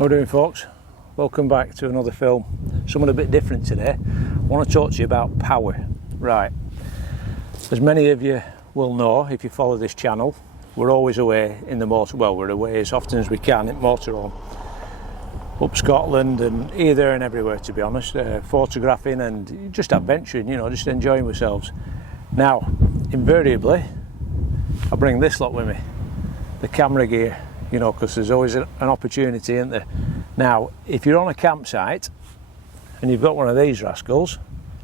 How are we doing, folks? Welcome back to another film. Something a bit different today. I want to talk to you about power. Right, as many of you will know if you follow this channel, we're always away in the we're away as often as we can in motorhome, up Scotland and here, there and everywhere, to be honest, photographing and just adventuring, you know, just enjoying ourselves. Now, invariably, I bring this lot with me, the camera gear, you know, because there's always an opportunity, isn't there? Now, if you're on a campsite and you've got one of these rascals,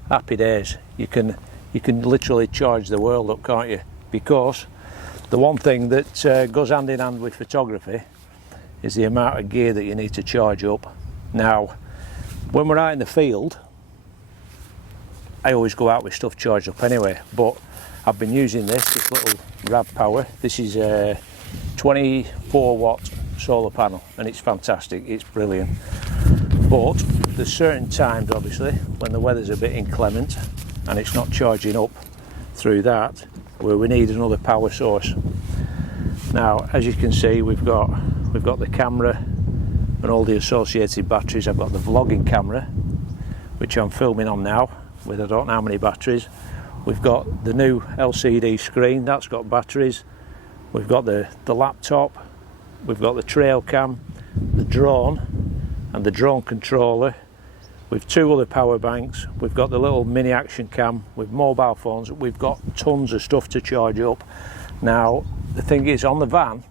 happy days. You can literally charge the world up, can't you? Because the one thing that goes hand in hand with photography is the amount of gear that you need to charge up. Now, when we're out in the field, I always go out with stuff charged up anyway, but I've been using this little Rav Power. This is a 24 watt solar panel and it's fantastic, it's brilliant. But there's certain times, obviously, when the weather's a bit inclement and it's not charging up through that, where we need another power source. Now, as you can see, we've got the camera and all the associated batteries. I've got the vlogging camera, which I'm filming on now, with I don't know how many batteries. We've got the new LCD screen, that's got batteries. We've got the laptop, we've got the trail cam, the drone and the drone controller. We've two other power banks, we've got the little mini action cam with mobile phones. We've got tons of stuff to charge up. Now, the thing is, on the van,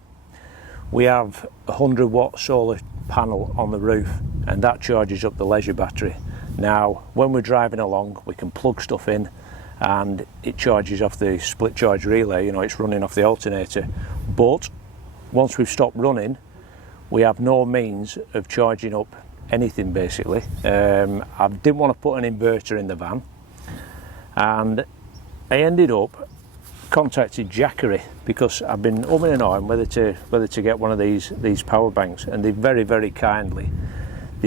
we have a 100 watt solar panel on the roof and that charges up the leisure battery. Now, when we're driving along, we can plug stuff in and it charges off the split charge relay, you know, it's running off the alternator. But once we've stopped running, we have no means of charging up anything, basically. I didn't want to put an inverter in the van, and I ended up contacting Jackery because I've been umming and ahhing whether to get one of these power banks, and they very kindly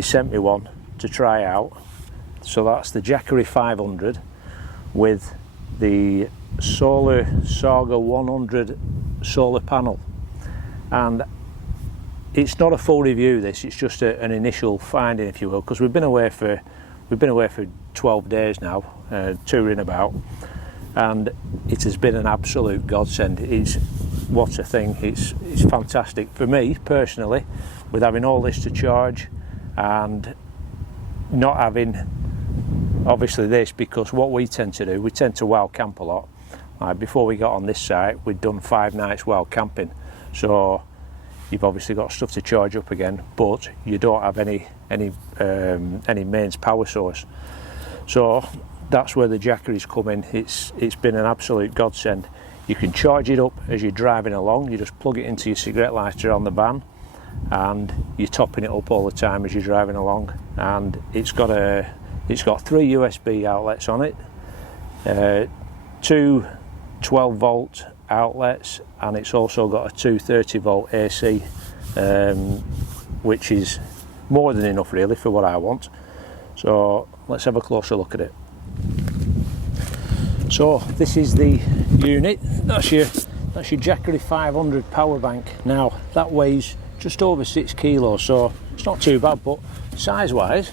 sent me one to try out. So that's the Jackery 500 with the Solar Saga 100 solar panel, and it's not a full review, this, it's just an initial finding, if you will, because we've been away for 12 days now, touring about, and it has been an absolute godsend. It's what a thing. It's fantastic for me personally, with having all this to charge and not having obviously this, because what we tend to do, we tend to wild camp a lot. Before we got on this site, we'd done 5 nights wild camping, so you've obviously got stuff to charge up again, but you don't have any mains power source. So that's where the Jackery's come in. It's been an absolute godsend. You can charge it up as you're driving along. You just plug it into your cigarette lighter on the van and you're topping it up all the time as you're driving along. And it's got 3 USB outlets on it, 2 12 volt outlets, and it's also got a 230 volt AC, which is more than enough really for what I want. So let's have a closer look at it. So this is the unit. That's your Jackery 500 power bank. Now that weighs just over 6 kilos, so it's not too bad, but size wise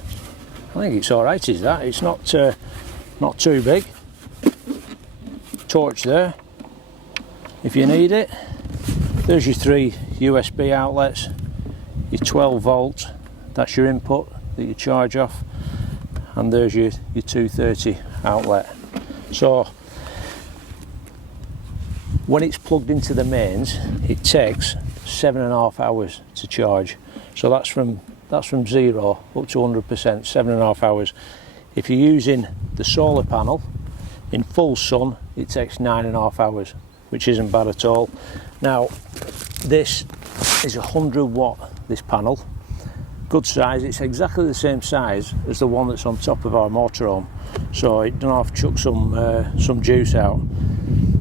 I think it's alright, is that? It's not too big. Torch there if you need it. There's your 3 USB outlets, your 12 volt, that's your input that you charge off, and there's your 230 outlet. So when it's plugged into the mains, it takes 7.5 hours to charge. So that's from 0 up to 100%, 7.5 hours. If you're using the solar panel in full sun, it takes 9.5 hours, which isn't bad at all. Now, this is 100 watt, this panel. Good size, it's exactly the same size as the one that's on top of our motorhome, so it don't have to chuck some juice out.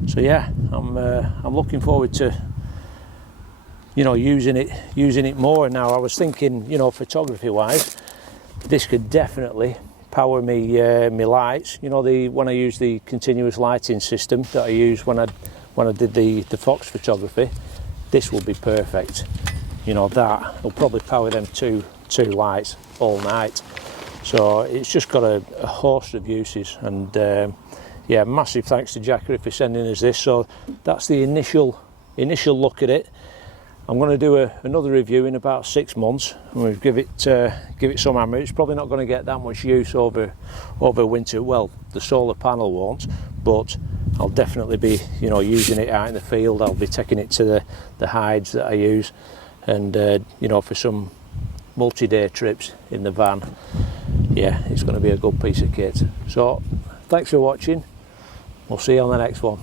So yeah, I'm looking forward to, you know, using it more. Now, I was thinking, you know, photography wise, this could definitely power me my lights, you know, when I use the continuous lighting system that I used when I did the fox photography. This will be perfect. you know, that will probably power them two lights all night. So it's just got a host of uses, and yeah, massive thanks to Jackery for sending us this. So that's the initial look at it. I'm going to do another review in about 6 months, and we'll give it some hammer. It's probably not going to get that much use over winter. Well, the solar panel won't, but I'll definitely be, you know, using it out in the field. I'll be taking it to the hides that I use, and you know, for some multi-day trips in the van. Yeah, it's going to be a good piece of kit. So thanks for watching. We'll see you on the next one.